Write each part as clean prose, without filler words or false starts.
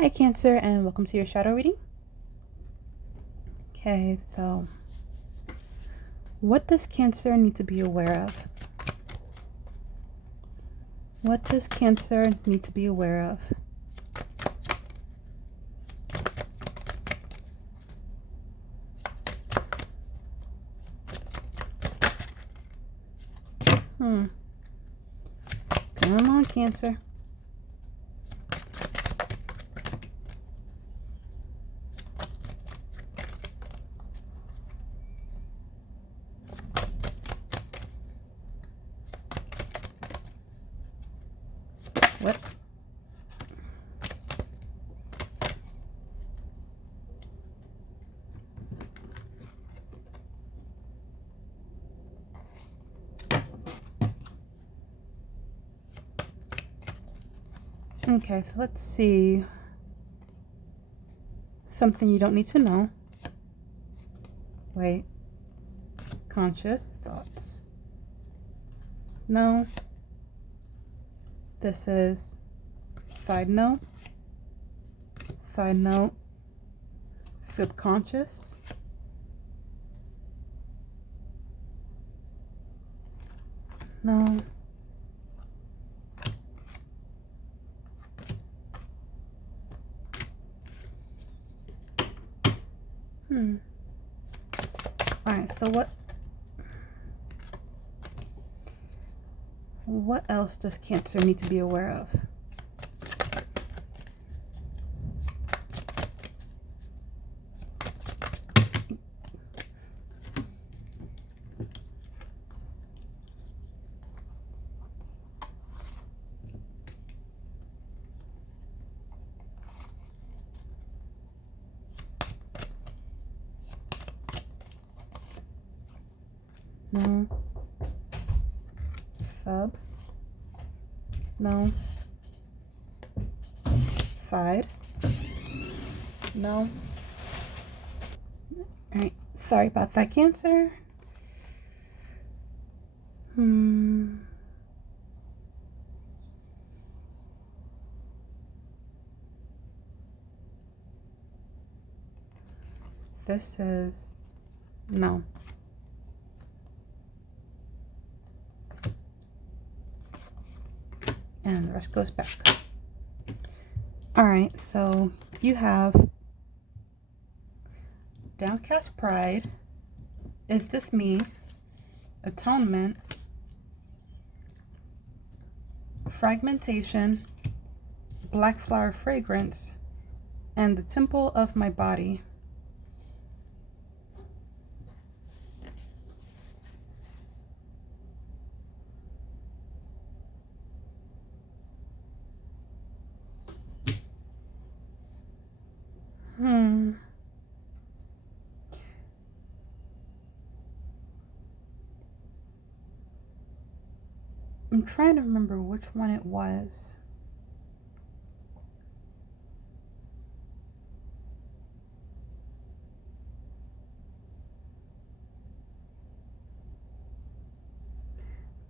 Hi Cancer, and welcome to your shadow reading. Okay, so what does Cancer need to be aware of? What does Cancer need to be aware of? Come on, Cancer. What? Okay, so let's see. Something you don't need to know. Wait. Conscious thoughts. No. This is side note. Side note. Subconscious. No. Alright, so what else does Cancer need to be aware of? No. Sub. No. Side. No. Alright, sorry about that, Cancer. This is no. And the rest goes back. Alright, so you have downcast pride. Is this me? Atonement. Fragmentation. Black flower fragrance. And the temple of my body. I'm trying to remember which one it was.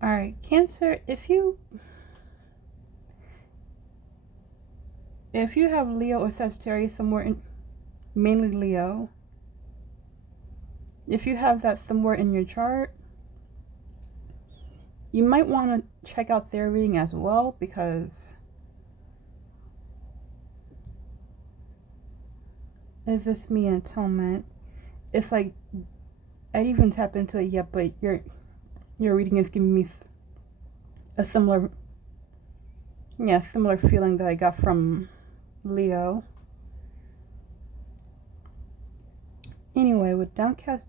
Alright, Cancer, if you have Leo or Sagittarius somewhere in, mainly Leo, if you have that somewhere in your chart, you might want to check out their reading as well, because is this me in atonement? It's like I didn't even tap into it yet, but your reading is giving me a similar feeling that I got from Leo. Anyway, with downcast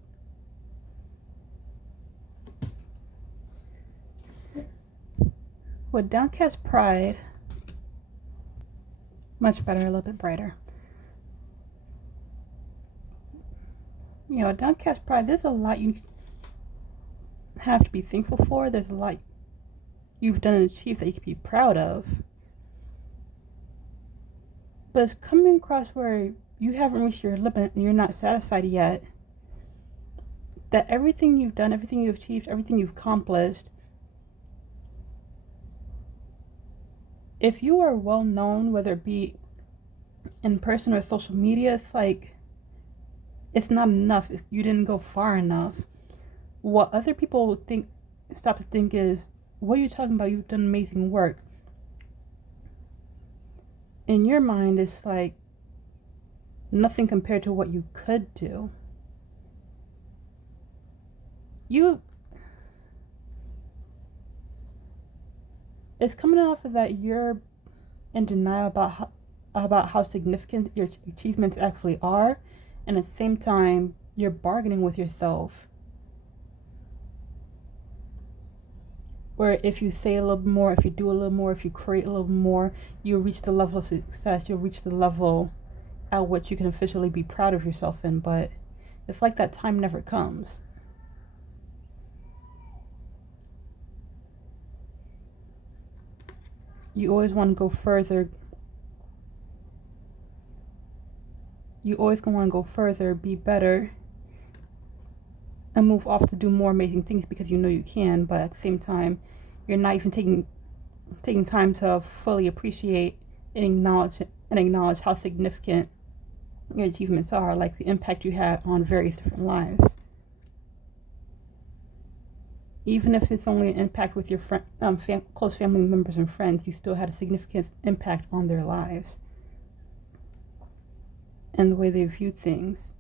pride, much better, a little bit brighter. You know, downcast pride, there's a lot you have to be thankful for. There's a lot you've done and achieved that you can be proud of. But it's coming across where you haven't reached your limit and you're not satisfied yet. That everything you've done, everything you've achieved, everything you've accomplished, if you are well known, whether it be in person or social media, it's like, it's not enough. You didn't go far enough. What other people stop to think is, what are you talking about? You've done amazing work. In your mind, it's like nothing compared to what you could do. It's coming off of that you're in denial about how significant your achievements actually are, and at the same time you're bargaining with yourself, where if you say a little more, if you do a little more, if you create a little more, you'll reach the level of success, you'll reach the level at which you can officially be proud of yourself in. But it's like that time never comes. You always want to go further. You always want to go further, be better, and move off to do more amazing things because you know you can. But at the same time, you're not even taking time to fully appreciate and acknowledge how significant your achievements are, like the impact you had on various different lives. Even if it's only an impact with your close family members and friends, you still had a significant impact on their lives and the way they view things.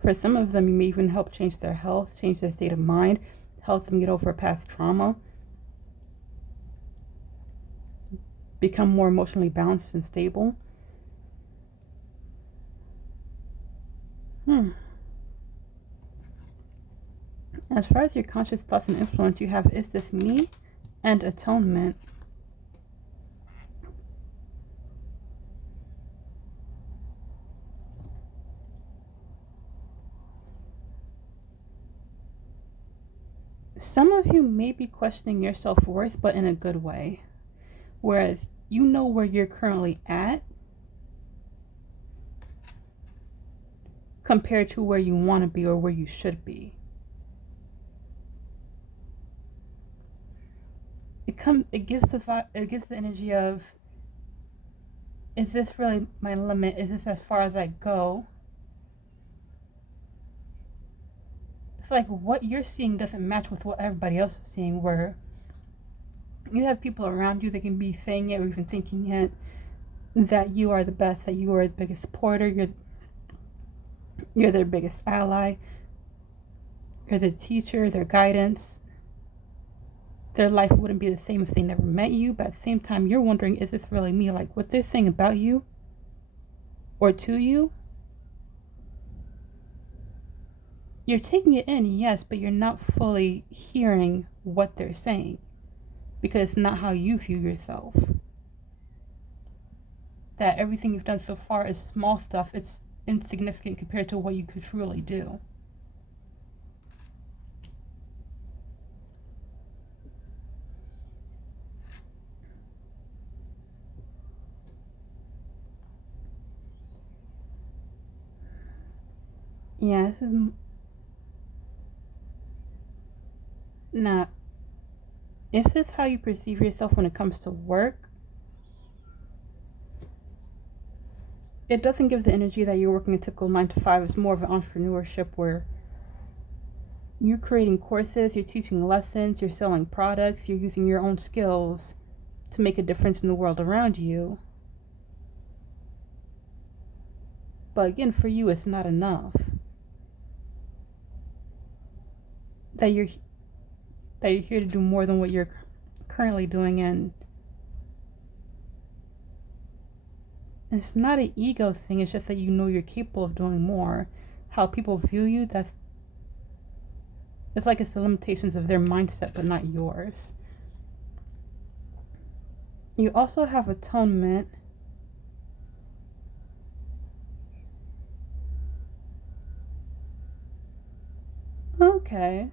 For some of them, you may even help change their health, change their state of mind, help them get over a past trauma, become more emotionally balanced and stable. As far as your conscious thoughts and influence, you have Is This Me and Atonement. Some of you may be questioning your self-worth, but in a good way. Whereas you know where you're currently at compared to where you want to be or where you should be. It gives the energy of, is this really my limit? Is this as far as I go? It's like what you're seeing doesn't match with what everybody else is seeing, where you have people around you that can be saying it or even thinking it, that you are the best, that you are the biggest supporter, you're their biggest ally, you're the teacher, their guidance. Their life wouldn't be the same if they never met you, but at the same time, you're wondering, is this really me? Like, what they're saying about you or to you, you're taking it in, yes, but you're not fully hearing what they're saying because it's not how you view yourself. That everything you've done so far is small stuff. It's insignificant compared to what you could truly do. Yeah, this is... Now, if this is how you perceive yourself when it comes to work, it doesn't give the energy that you're working a typical 9 to 5. It's more of an entrepreneurship where you're creating courses, you're teaching lessons, you're selling products, you're using your own skills to make a difference in the world around you. But again, for you, it's not enough. That you're here to do more than what you're currently doing, and it's not an ego thing, it's just that you know you're capable of doing more. How people view you, it's like it's the limitations of their mindset, but not yours. You also have Atonement. Okay.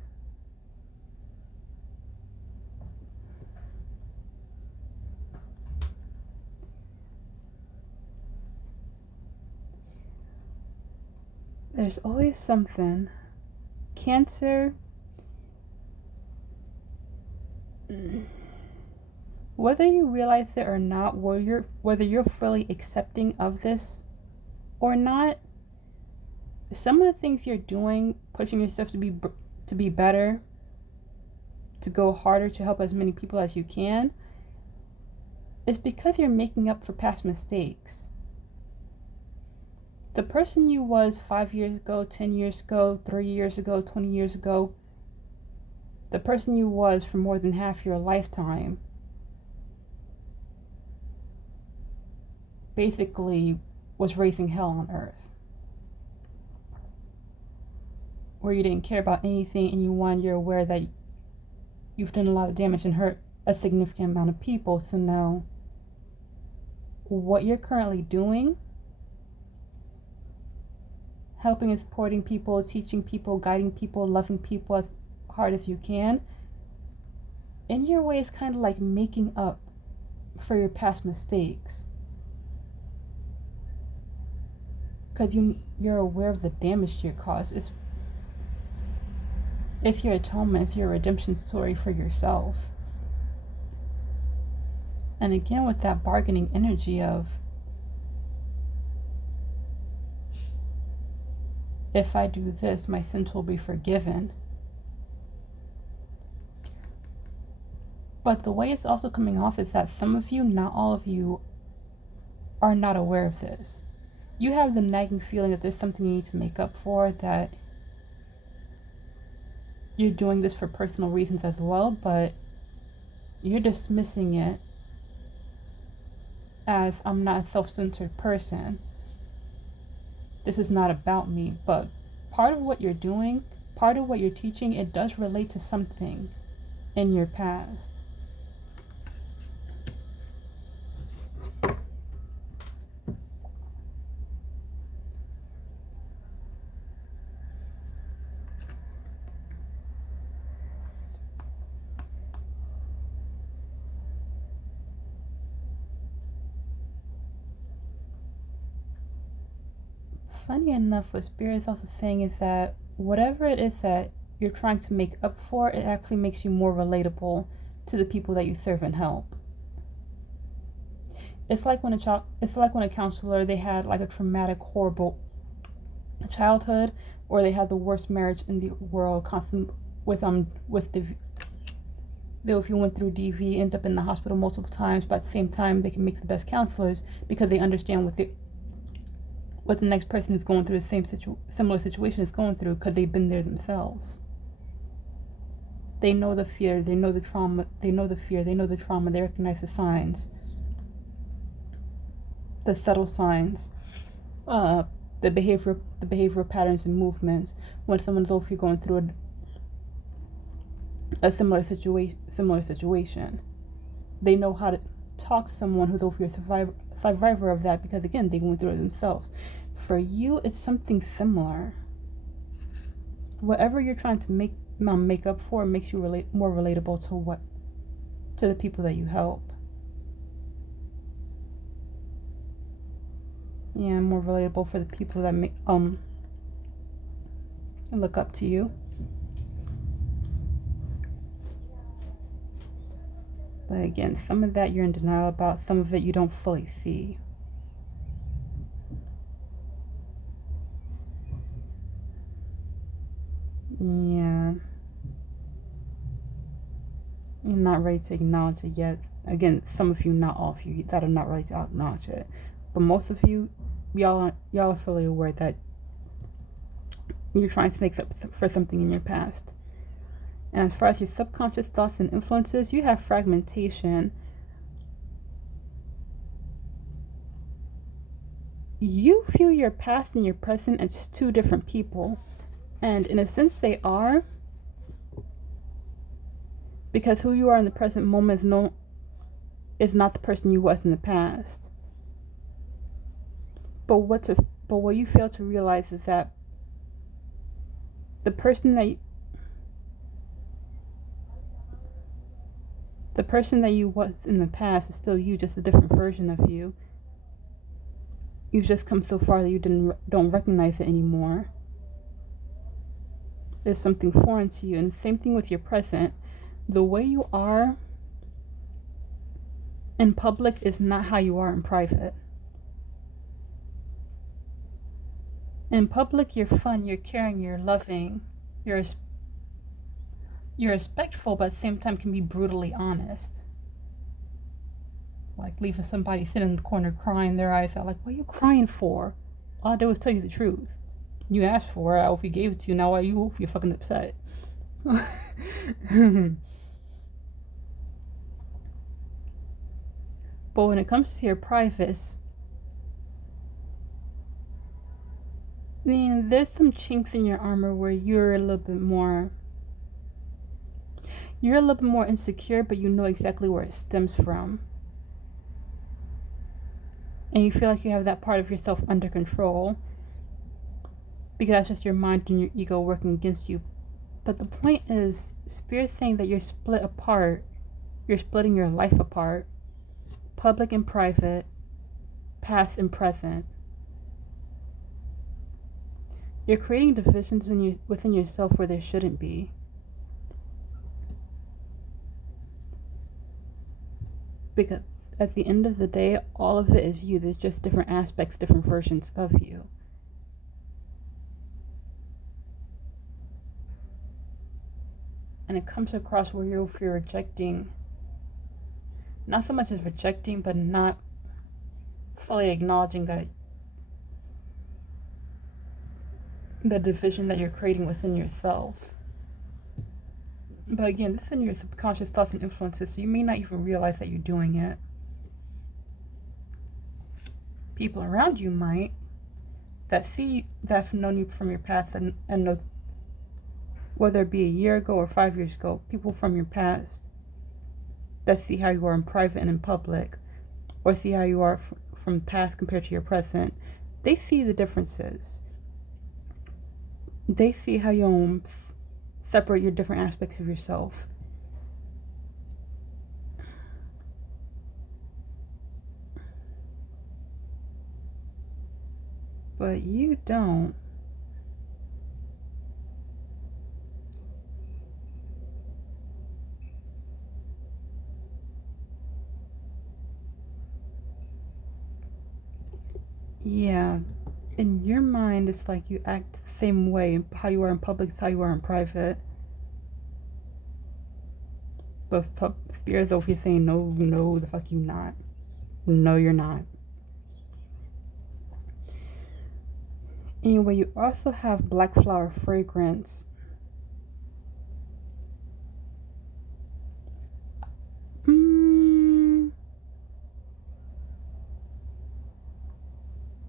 There's always something. Cancer. whether you realize it or not, whether you're fully accepting of this or not, some of the things you're doing, pushing yourself to be better, to go harder, to help as many people as you can, is because you're making up for past mistakes. The person you was 5 years ago, 10 years ago, 3 years ago, 20 years ago, the person you was for more than half your lifetime, basically was raising hell on earth. Where you didn't care about anything, and you're aware that you've done a lot of damage and hurt a significant amount of people. So now, what you're currently doing, helping and supporting people, teaching people, guiding people, loving people as hard as you can, in your way is kind of like making up for your past mistakes. Because you're aware of the damage you caused. It's your atonement, it's your redemption story for yourself. And again, with that bargaining energy of, if I do this, my sins will be forgiven. But the way it's also coming off is that some of you, not all of you, are not aware of this. You have the nagging feeling that there's something you need to make up for, that you're doing this for personal reasons as well, but you're dismissing it as, I'm not a self-centered person. This is not about me. But part of what you're doing, part of what you're teaching, it does relate to something in your past. Funny enough, what Spirit is also saying is that whatever it is that you're trying to make up for, it actually makes you more relatable to the people that you serve and help. It's like when a counselor, they had like a traumatic, horrible childhood, or they had the worst marriage in the world, constant with the, if you went through DV, end up in the hospital multiple times, but at the same time they can make the best counselors because they understand what the next person who's going through the similar situation is going through, because they've been there themselves. They know the fear, they know the trauma, they recognize the signs, the subtle signs, the behavioral patterns and movements when someone's over going through a similar situation. They know how to talk to someone who's over a survivor of that, because again, they went through it themselves. For you, it's something similar. Whatever you're trying to make up for makes you more relatable to the people that you help. Yeah, more relatable for the people that look up to you. But again, some of that you're in denial about, some of it you don't fully see. Yeah. You're not ready to acknowledge it yet. Again, some of you, not all of you, that are not ready to acknowledge it. But most of you, y'all are fully aware that you're trying to make up for something in your past. And as far as your subconscious thoughts and influences, you have fragmentation. You view your past and your present as two different people. And in a sense they are, because who you are in the present moment is not the person you was in the past. But what you fail to realize is that the person that you was in the past is still you, just a different version of you. You've just come so far that you don't recognize it anymore. There's something foreign to you. And the same thing with your present. The way you are in public is not how you are in private. In public, you're fun, you're caring, you're loving, you're respectful, but at the same time can be brutally honest. Like leaving somebody sitting in the corner crying their eyes out, like, what are you crying for? All I do is tell you the truth. You asked for it, I hope you gave it to you, now why you you're fucking upset? But when it comes to your privates, I mean, there's some chinks in your armor where you're a little bit more insecure, but you know exactly where it stems from. And you feel like you have that part of yourself under control, because that's just your mind and your ego working against you. But the point is, Spirit's saying that you're split apart. You're splitting your life apart. Public and private. Past and present. You're creating divisions within yourself where there shouldn't be. Because at the end of the day, all of it is you. There's just different aspects, different versions of you. And it comes across where you're rejecting, not so much as rejecting, but not fully acknowledging that the division that you're creating within yourself. But again, this is in your subconscious thoughts and influences, so you may not even realize that you're doing it. People around you might, that have known you from your past and know, whether it be a year ago or 5 years ago, people from your past that see how you are in private and in public, or see how you are from past compared to your present, they see the differences. They see how you separate your different aspects of yourself. But you don't. Yeah, in your mind, it's like you act the same way. How you are in public is how you are in private. But Spirit's over here saying, no, the fuck you not. No, you're not. Anyway, you also have black flower fragrance.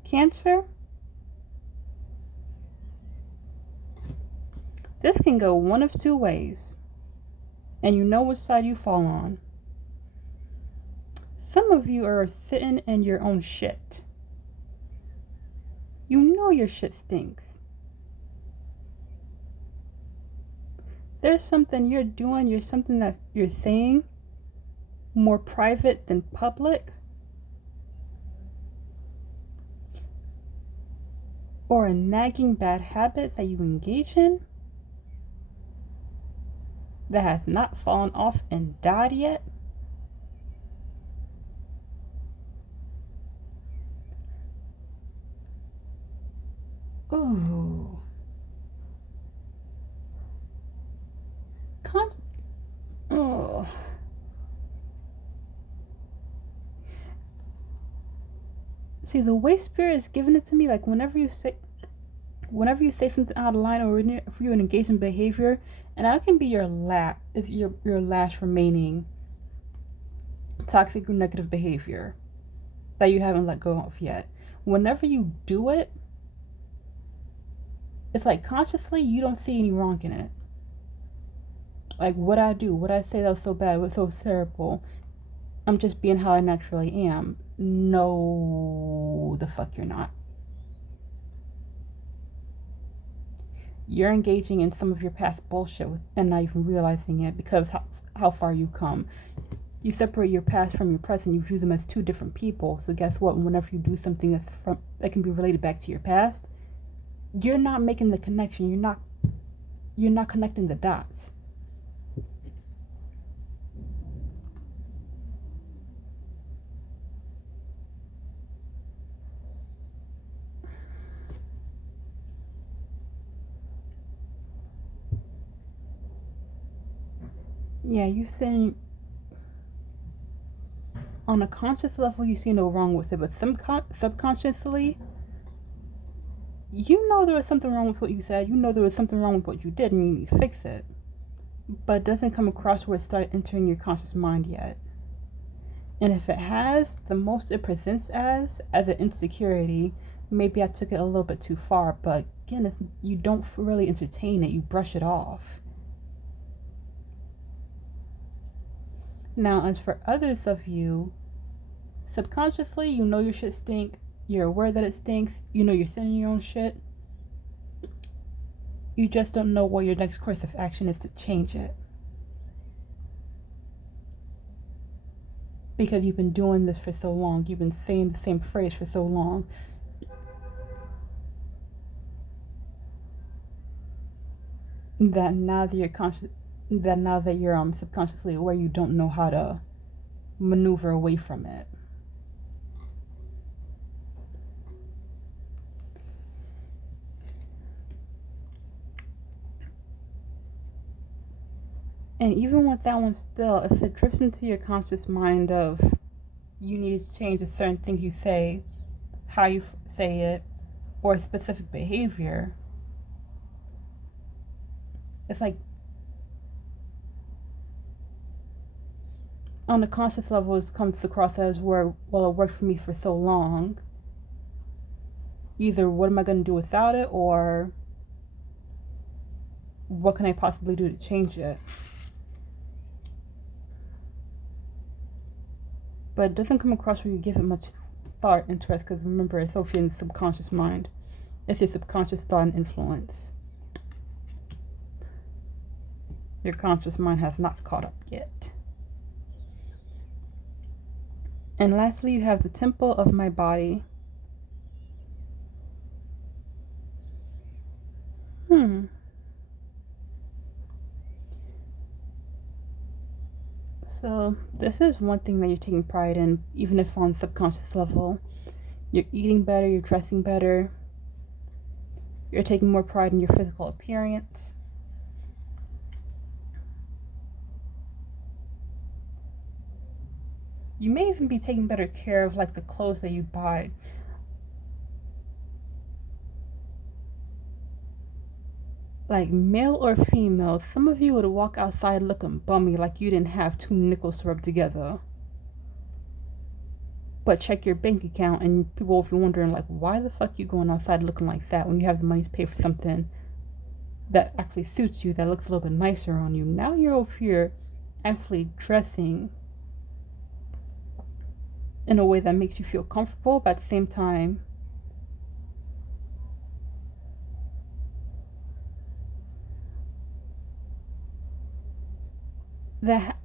Cancer? This can go one of two ways. And you know which side you fall on. Some of you are sitting in your own shit. You know your shit stinks. There's something you're doing, something that you're saying more private than public. Or a nagging bad habit that you engage in that has not fallen off and died yet. Ooh. Oh. See, the way Spirit is giving it to me, like whenever you say something out of line, or if you engage in behavior, and that can be your last remaining toxic or negative behavior that you haven't let go of yet. Whenever you do it, it's like consciously you don't see any wrong in it. Like, what I do, what I say that was so bad, was so terrible. I'm just being how I naturally am. No, the fuck you're not. You're engaging in some of your past bullshit and not even realizing it because how far you come. You separate your past from your present. You view them as two different people. So guess what? Whenever you do something that can be related back to your past, you're not making the connection. You're not connecting the dots. Yeah, you think on a conscious level you see no wrong with it, but subconsciously, you know there was something wrong with what you said, you know there was something wrong with what you did, and you need to fix it. But it doesn't come across where it started entering your conscious mind yet. And if it has, the most it presents as an insecurity. Maybe I took it a little bit too far, but again, you don't really entertain it, you brush it off. Now, as for others of you, subconsciously, you know your shit stink, you're aware that it stinks, you know you're sending your own shit. You just don't know what your next course of action is to change it. Because you've been doing this for so long, you've been saying the same phrase for so long. That now that you're subconsciously aware, you don't know how to maneuver away from it. And even with that one still, if it drifts into your conscious mind of you need to change a certain things you say, how you say it, or a specific behavior, it's like on the conscious level it comes across as well, it worked for me for so long. Either what am I going to do without it, or what can I possibly do to change it? But it doesn't come across where you give it much thought, interest, because remember, it's over in the subconscious mind. It's your subconscious thought and influence. Your conscious mind has not caught up yet. And lastly, you have the temple of my body. So this is one thing that you're taking pride in, even if on subconscious level. You're eating better, you're dressing better, you're taking more pride in your physical appearance. You may even be taking better care of like the clothes that you buy. Like male or female, some of you would walk outside looking bummy like you didn't have 2 nickels to rub together. But check your bank account and people will be wondering like, why the fuck you going outside looking like that when you have the money to pay for something that actually suits you, that looks a little bit nicer on you. Now you're over here actually dressing in a way that makes you feel comfortable, but at the same time that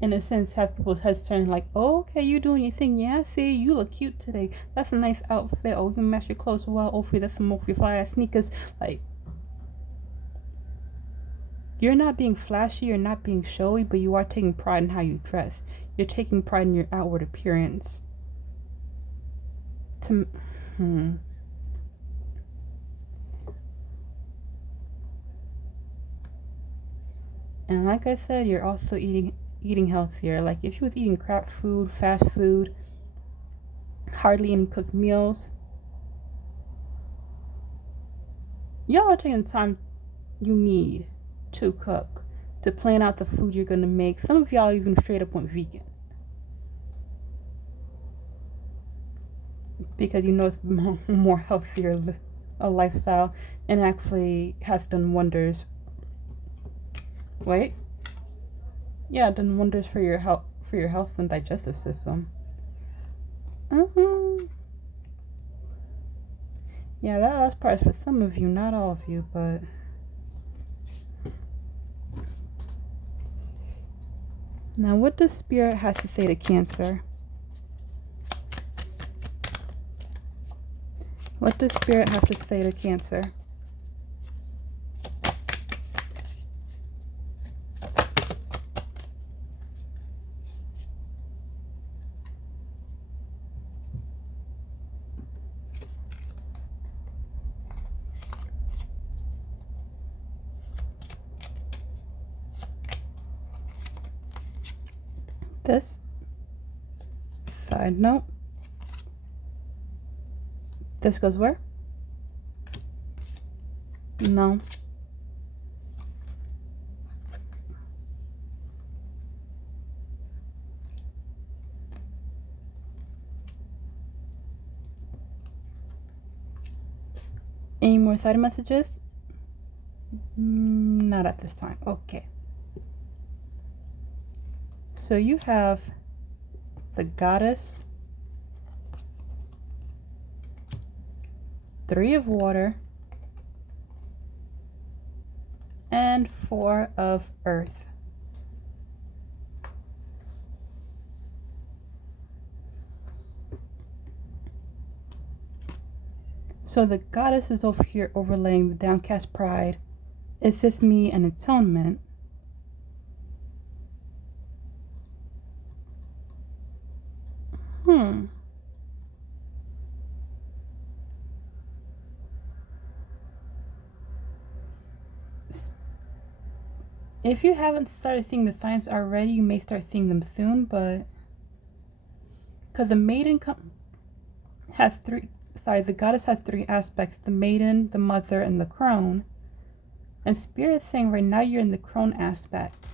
in a sense have people's heads turning like, oh, okay, you doing your thing, yeah, see, you look cute today, that's a nice outfit, oh, you can match your clothes well, oh, that's some more for your fly ass sneakers. Like, you're not being flashy, you're not being showy, but you are taking pride in how you dress. You're taking pride in your outward appearance. And like I said, you're also eating healthier. Like if you was eating crap food, fast food, hardly any cooked meals, y'all are taking the time you need to cook, to plan out the food you're gonna make. Some of y'all even straight up went vegan because you know it's more healthier a lifestyle and actually has done wonders. Done wonders for your health and digestive system. Yeah, that last part is for some of you, not all of you, but now what does Spirit has to say to Cancer? What does Spirit have to say to Cancer? this. Side note. This goes where? No. Any more side messages? Not at this time. Okay. So you have the Goddess, 3 of Water, and 4 of Earth. So the Goddess is over here overlaying the downcast pride. Is this me and atonement? If you haven't started seeing the signs already, you may start seeing them soon, but because the maiden has 3, the Goddess has 3 aspects: the maiden, the mother, and the crone. And Spirit is saying right now you're in the crone aspect.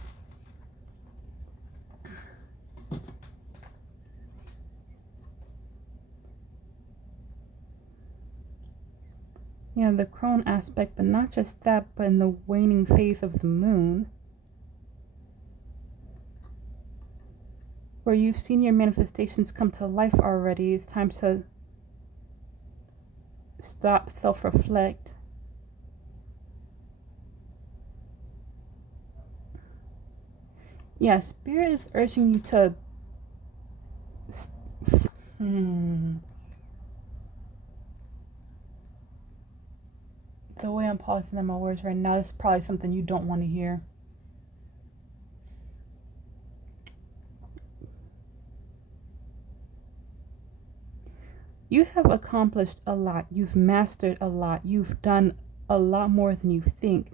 Yeah, the crone aspect, but not just that, but in the waning phase of the moon, where you've seen your manifestations come to life already. It's time to stop, self-reflect. Yeah, Spirit is urging you to the way I'm pausing in my words right now, this is probably something you don't want to hear. You have accomplished a lot. You've mastered a lot. You've done a lot more than you think.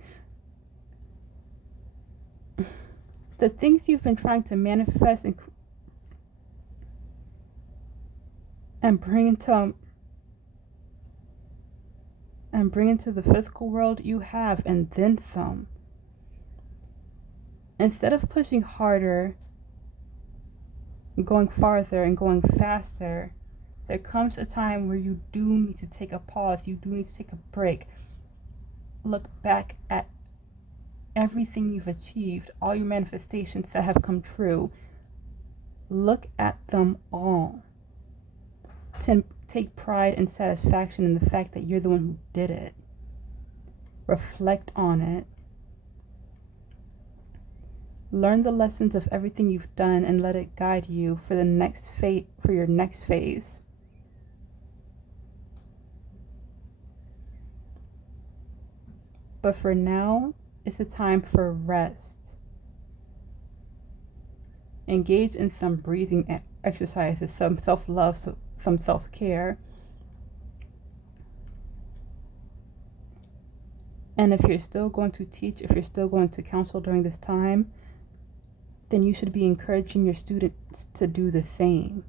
The things you've been trying to manifest and bring into the physical world, you have, and then some. Instead of pushing harder, going farther, and going faster, there comes a time where you do need to take a pause. You do need to take a break. Look back at everything you've achieved, all your manifestations that have come true. Look at them all. Take pride and satisfaction in the fact that you're the one who did it. Reflect on it. Learn the lessons of everything you've done and let it guide you for the next for your next phase. But for now, it's a time for rest. Engage in some breathing exercises, some self-love, some self-care. And if you're still going to teach, if you're still going to counsel during this time, then you should be encouraging your students to do the same.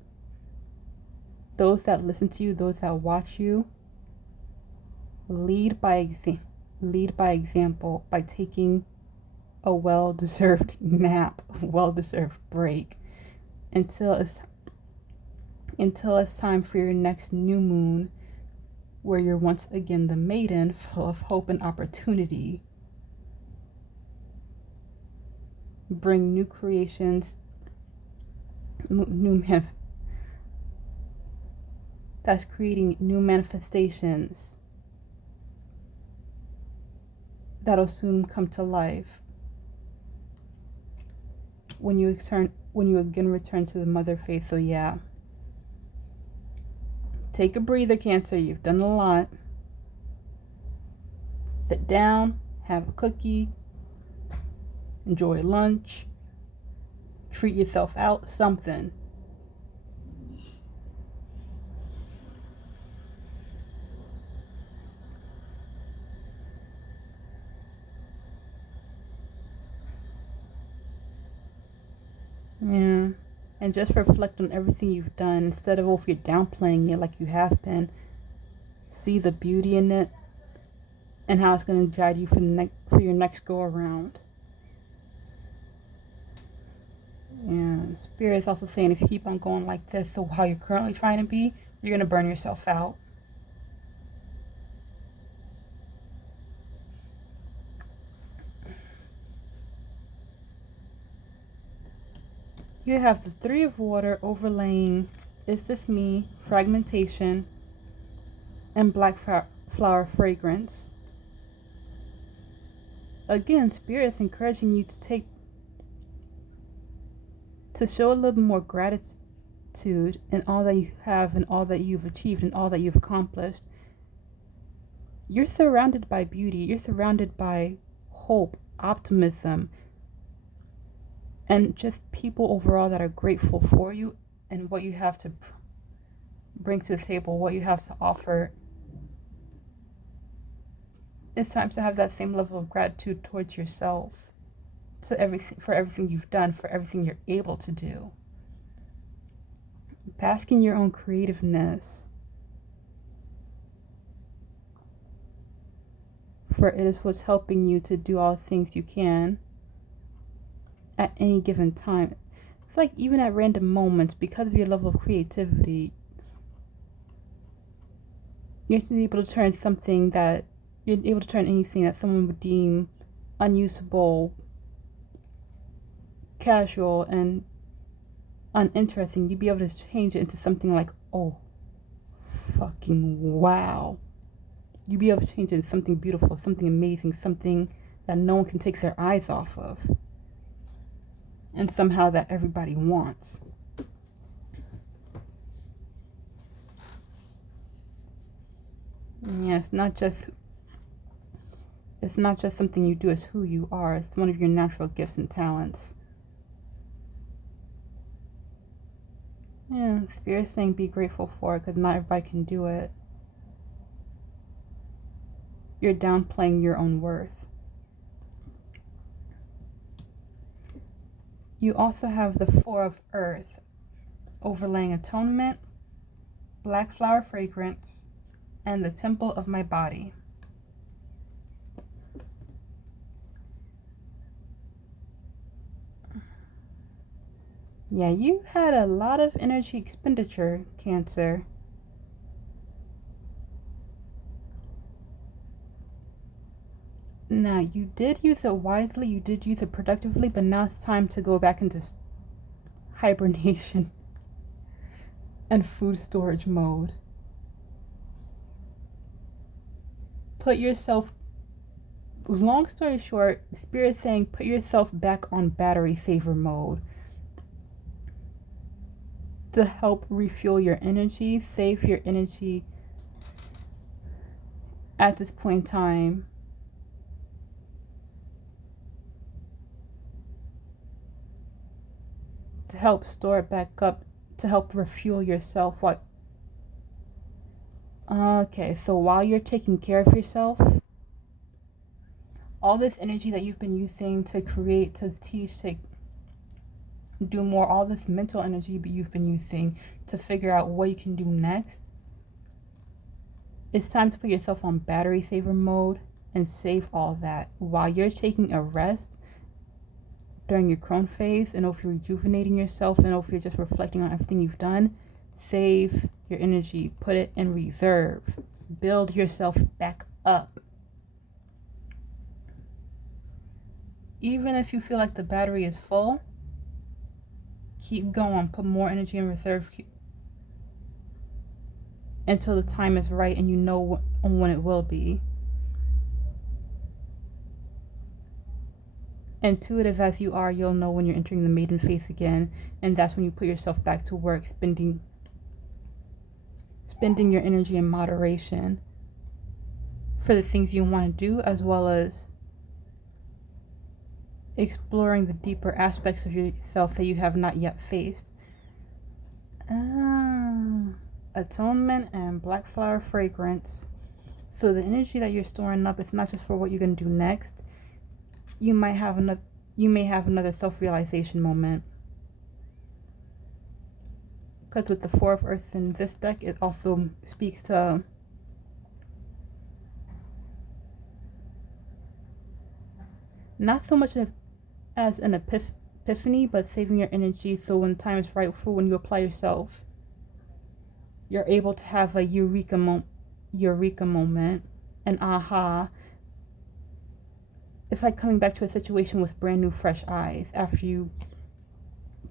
Those that listen to you, those that watch you, lead by example by taking a well-deserved nap, a well-deserved break until it's time for your next new moon, where you're once again the maiden, full of hope and opportunity. Bring new creations, that's creating new manifestations that'll soon come to life when you again return to the mother faith. So yeah, take a breather, Cancer. You've done a lot. Sit down, have a cookie, enjoy lunch, treat yourself out, something. Yeah. and just reflect on everything you've done instead of if you're downplaying it like you have been. See the beauty in it and how it's going to guide you for your next go around. And Spirit is also saying if you keep on going like this, so how you're currently trying to be, you're going to burn yourself out. You have the Three of Water overlaying Is This Me, Fragmentation, and Black Flower Fragrance. Again, Spirit is encouraging you to show a little bit more gratitude in all that you have and all that you've achieved and all that you've accomplished. You're surrounded by beauty. You're surrounded by hope, optimism, and just people overall that are grateful for you and what you have to bring to the table, what you have to offer. It's time to have that same level of gratitude towards yourself, for everything you've done, for everything you're able to do. Bask in your own creativeness, for it is what's helping you to do all the things you can at any given time. It's like even at random moments, because of your level of creativity, you're able to turn anything that someone would deem unusable, casual, and uninteresting. You'd be able to change it into something like, oh, fucking wow. You'd be able to change it into something beautiful, something amazing, something that no one can take their eyes off of, and somehow that everybody wants. Yeah, it's not just something you do, it's who you are. It's one of your natural gifts and talents. Yeah, Spirit's saying be grateful for it because not everybody can do it. You're downplaying your own worth. You also have the Four of Earth overlaying Atonement, Black Flower Fragrance, and the Temple of My Body. Yeah, you had a lot of energy expenditure, Cancer. Now, you did use it wisely, you did use it productively, but now it's time to go back into hibernation and food storage mode. Long story short, Spirit's saying put yourself back on battery saver mode to help refuel your energy, save your energy at this point in time. To help store it back up, to help refuel yourself. Okay, so while you're taking care of yourself, all this energy that you've been using to create, to teach, to do more, all this mental energy you've been using to figure out what you can do next, it's time to put yourself on battery saver mode and save all that. While you're taking a rest during your crone phase, and if you're rejuvenating yourself, and if you're just reflecting on everything you've done, save your energy, put it in reserve, build yourself back up. Even if you feel like the battery is full, keep going, put more energy in reserve until the time is right and you know when it will be. Intuitive as you are, you'll know when you're entering the maiden phase again, and that's when you put yourself back to work, spending your energy in moderation for the things you want to do, as well as exploring the deeper aspects of yourself that you have not yet faced. Atonement and Black Flower Fragrance. So the energy that you're storing up is not just for what you're going to do next. You may have another self-realization moment. Because with the Four of Earth in this deck, it also speaks to not so much as an epiphany, but saving your energy so when time is right for when you apply yourself, you're able to have a eureka moment, an aha. It's like coming back to a situation with brand new fresh eyes after you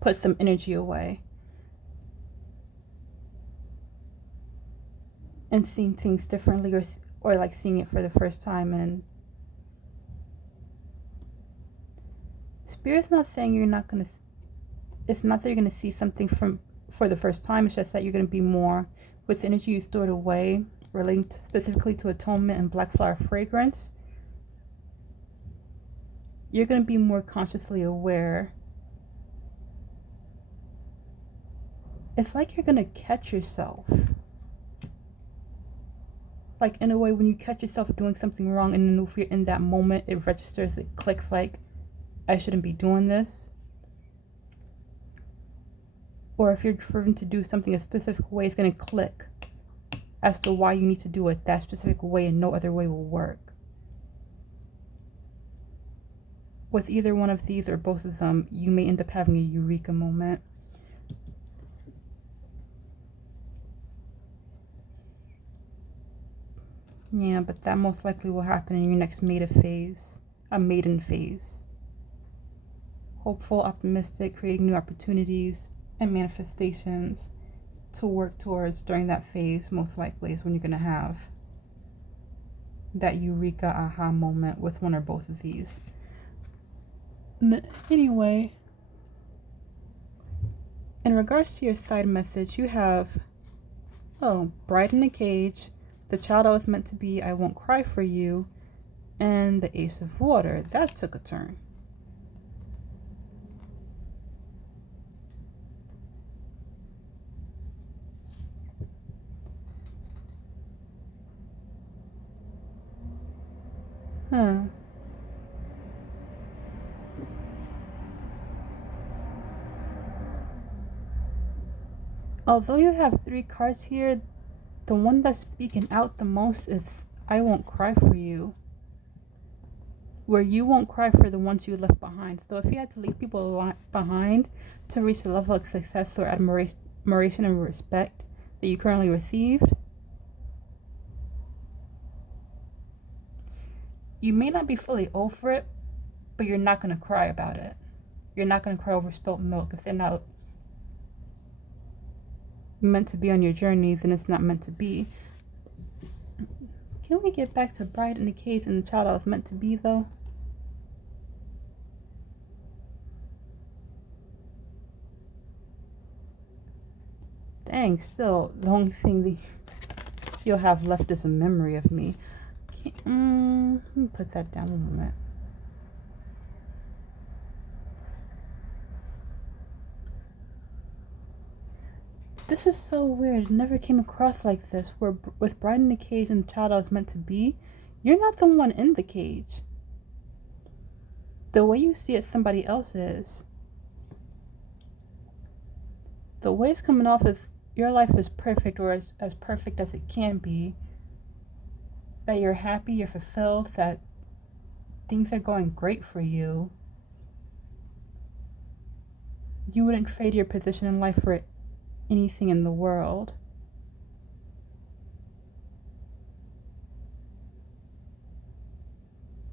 put some energy away. And seeing things differently, or like seeing it for the first time. And Spirit's not saying you're not going to, it's not that you're going to see something for the first time. It's just that you're going to be more, with the energy you stored away, relating specifically to atonement and black flower fragrance, you're going to be more consciously aware. It's like you're going to catch yourself. Like, in a way, when you catch yourself doing something wrong, and then if you're in that moment, it registers, it clicks like, I shouldn't be doing this. Or if you're driven to do something a specific way, it's going to click as to why you need to do it that specific way and no other way will work. With either one of these or both of them, you may end up having a eureka moment. Yeah, but that most likely will happen in your next maiden phase. Hopeful, optimistic, creating new opportunities and manifestations to work towards during that phase, most likely is when you're going to have that eureka aha moment with one or both of these. Anyway, in regards to your side message, you have, Bride in a Cage, The Child I Was Meant to Be, I Won't Cry for You, and the Ace of Water. That took a turn. Although you have 3 cards here, the one that's speaking out the most is I Won't Cry for You. Where you won't cry for the ones you left behind. So if you had to leave people behind to reach the level of success or admiration and respect that you currently received, you may not be fully over it, but you're not going to cry about it. You're not going to cry over spilt milk. If they're not meant to be on your journey, then it's not meant to be. Can we get back to Bride in a Cage and The Child I Was Meant to Be, though? Dang, still, the only thing that you'll have left is a memory of me. Let me put that down one moment. This is so weird. It never came across like this, where with Bride in the Cage and The Child I Was Meant to Be, you're not the one in the cage. The way you see it, somebody else is. The way it's coming off is your life is perfect, or as perfect as it can be. That you're happy, you're fulfilled, that things are going great for you. You wouldn't trade your position in life for anything in the world.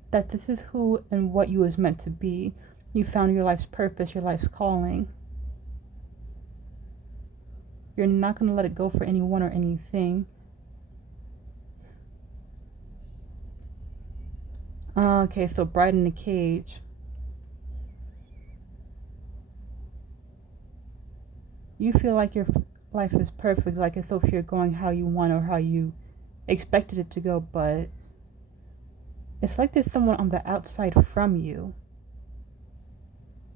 That this is who and what you was meant to be. You found your life's purpose, your life's calling. You're not going to let it go for anyone or anything. Okay, so Bride in a Cage. You feel like your life is perfect, like as if you're going how you want or how you expected it to go, but it's like there's someone on the outside from you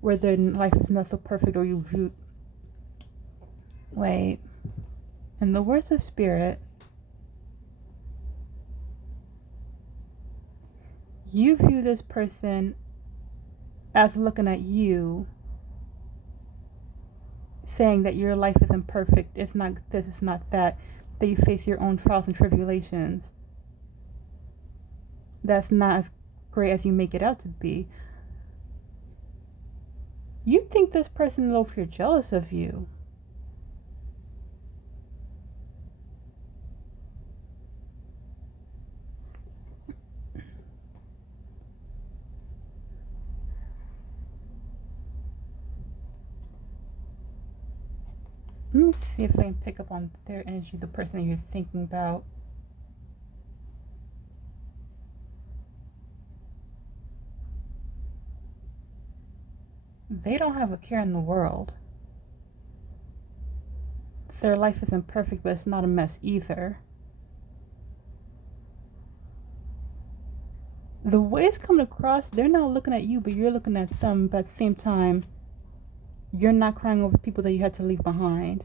where their life is not so perfect, or you view... Wait. In the words of Spirit, you view this person as looking at you, saying that your life isn't perfect, it's not this, it's not that you face your own trials and tribulations. That's not as great as you make it out to be. You think this person is over here jealous of you. Let me see if I can pick up on their energy, the person that you're thinking about. They don't have a care in the world. Their life isn't perfect, but it's not a mess either. The way it's coming across, they're not looking at you, but you're looking at them, but at the same time, you're not crying over people that you had to leave behind.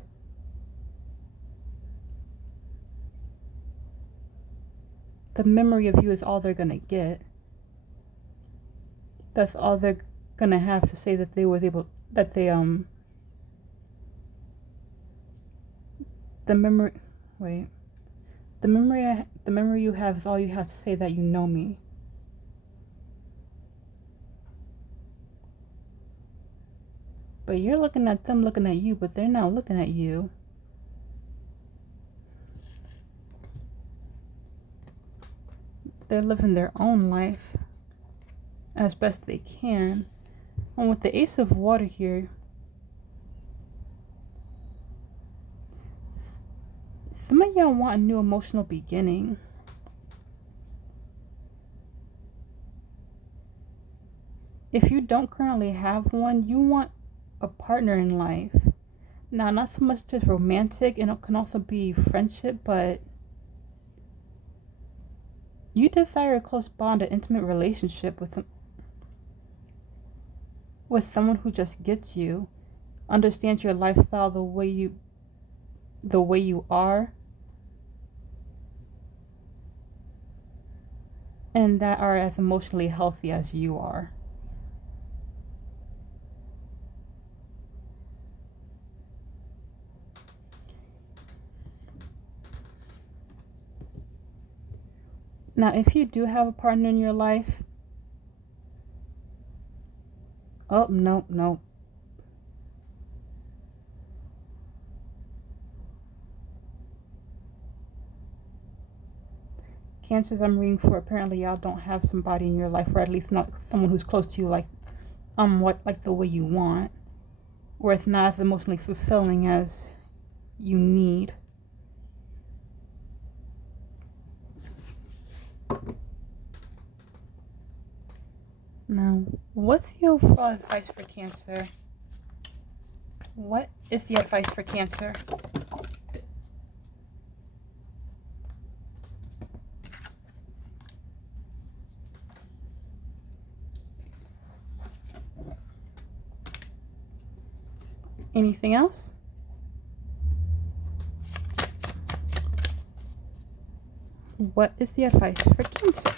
The memory of you is all they're gonna get. That's all they're gonna have to say that they was able, that they the memory you have is all you have to say, that you know me. But you're looking at them looking at you, but they're not looking at you. They're living their own life as best they can. And with the Ace of Water here, some of y'all want a new emotional beginning. If you don't currently have one, you want a partner in life. Now, not so much just romantic, and it can also be friendship, but you desire a close bond, an intimate relationship with someone who just gets you, understands your lifestyle the way you are, and that are as emotionally healthy as you are. Now, if you do have a partner in your life, oh, nope. Cancers I'm reading for, apparently y'all don't have somebody in your life, or at least not someone who's close to you, like the way you want, or it's not as emotionally fulfilling as you need. Now, what's the overall advice for Cancer? What is the advice for Cancer? Anything else? What is the advice for Cancer?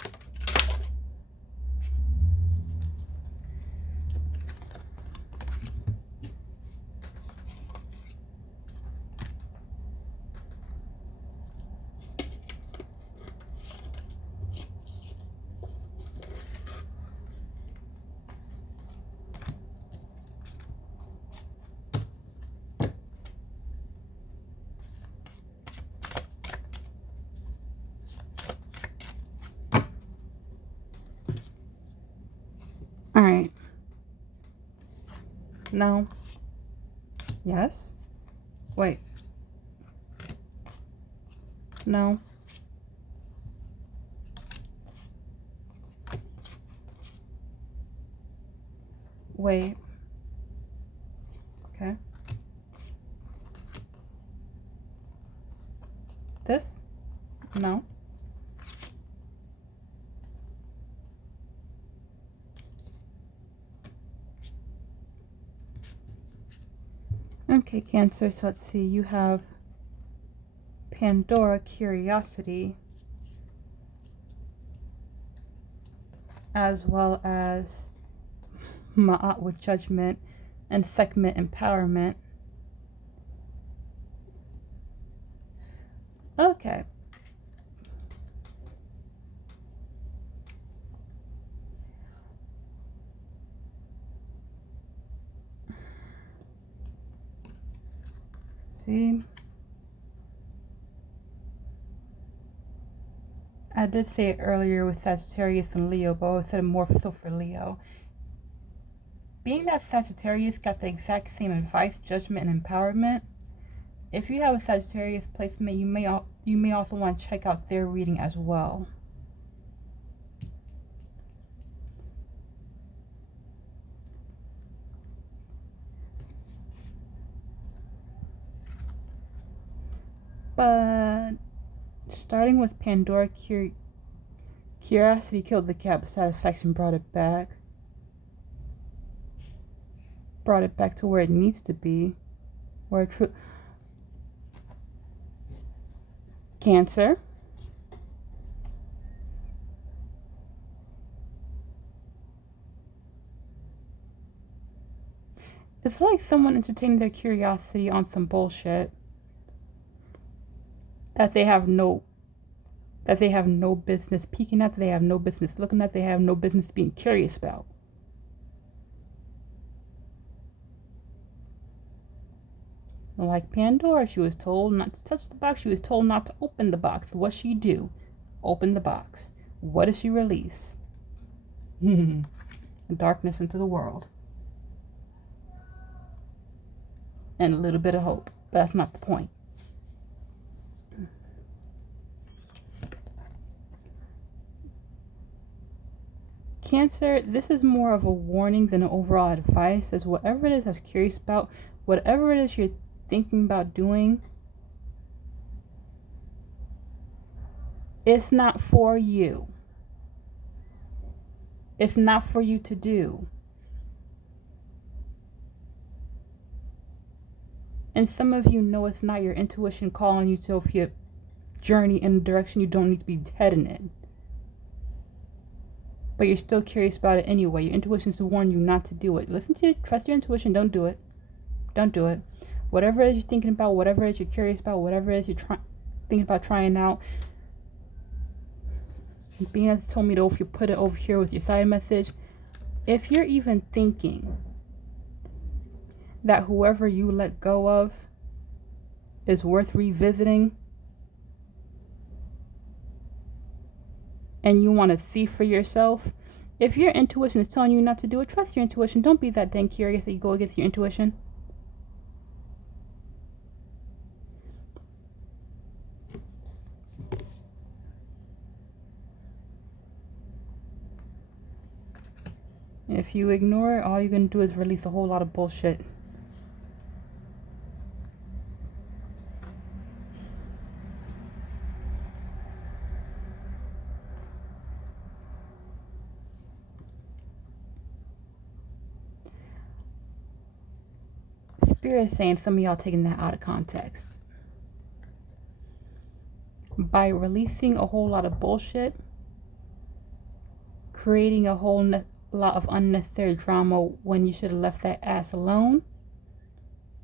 All right. No. Yes. Wait. No. Wait. Okay. This? No. Okay, Cancer, so let's see. You have Pandora, Curiosity, as well as Ma'at with Judgment, and Sekhmet, Empowerment. Okay. See? I did say it earlier with Sagittarius and Leo, but I said more so for Leo. Being that Sagittarius got the exact same advice, judgment, and empowerment, if you have a Sagittarius placement, you may also want to check out their reading as well. But starting with Pandora, curiosity killed the cat, but satisfaction brought it back. Brought it back to where it needs to be. Where true. Cancer. It's like someone entertaining their curiosity on some bullshit that they have no business peeking at, that they have no business looking at, they have no business being curious about. Like Pandora, she was told not to touch the box. She was told not to open the box. What she do? Open the box. What does she release? Darkness into the world. And a little bit of hope. But that's not the point. Cancer, this is more of a warning than an overall advice. As whatever it is I was curious about, whatever it is you're thinking about doing, it's not for you. It's not for you to do. And some of you know it's not your intuition calling you to your journey in a direction you don't need to be heading in. But you're still curious about it anyway. Your intuition's to warn you not to do it. Trust your intuition. Don't do it. Don't do it. Whatever it is you're thinking about, whatever it is you're curious about, whatever it is you're thinking about trying out. Being as told me to, if you put it over here with your side message, if you're even thinking that whoever you let go of is worth revisiting, and you want to see for yourself, if your intuition is telling you not to do it, trust your intuition. Don't be that dang curious that you go against your intuition. If you ignore it, all you're going to do is release a whole lot of bullshit. Spirit is saying some of y'all taking that out of context. By releasing a whole lot of bullshit, creating a whole lot of unnecessary drama when you should have left that ass alone.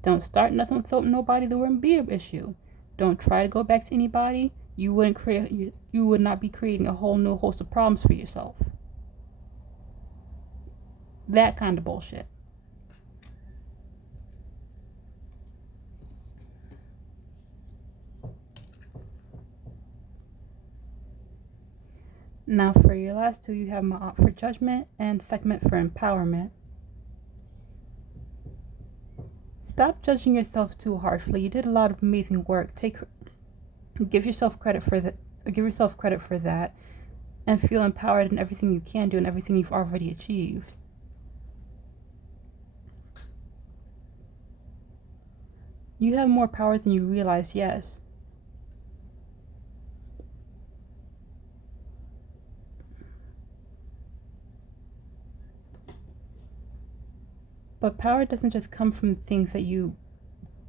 Don't start nothing with nobody. There wouldn't be an issue. Don't try to go back to anybody. You would not be creating a whole new host of problems for yourself. That kind of bullshit. Now for your last two, you have Ma'at for judgment and Sekhmet for empowerment. Stop judging yourself too harshly. You did a lot of amazing work. Give yourself credit for that, and feel empowered in everything you can do and everything you've already achieved. You have more power than you realize, yes. But power doesn't just come from things that you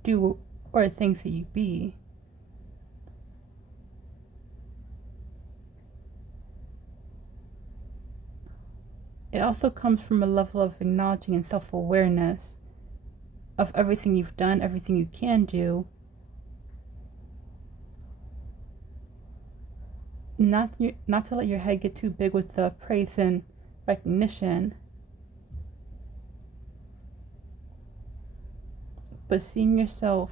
do or things that you be. It also comes from a level of acknowledging and self-awareness of everything you've done, everything you can do, not to let your head get too big with the praise and recognition, but seeing yourself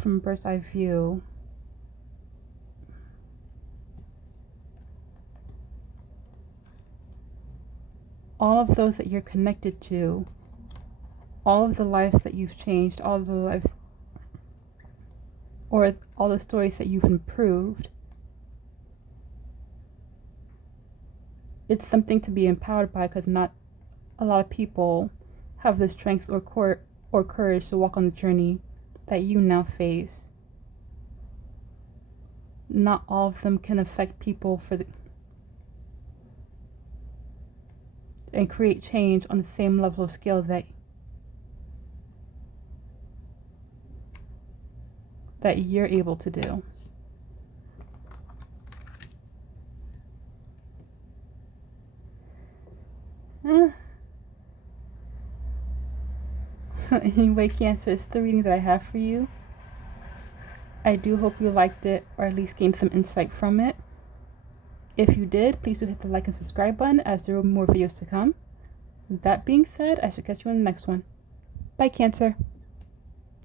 from bird's eye view. All of those that you're connected to, all of the lives that you've changed, all of the lives or all the stories that you've improved, it's something to be empowered by, because not a lot of people have the strength or courage to walk on the journey that you now face. Not all of them can affect people and create change on the same level of scale that you're able to do. Anyway, Cancer, it's the reading that I have for you. I do hope you liked it, or at least gained some insight from it. If you did, please do hit the like and subscribe button, as there will be more videos to come. That being said, I shall catch you in the next one. Bye, Cancer.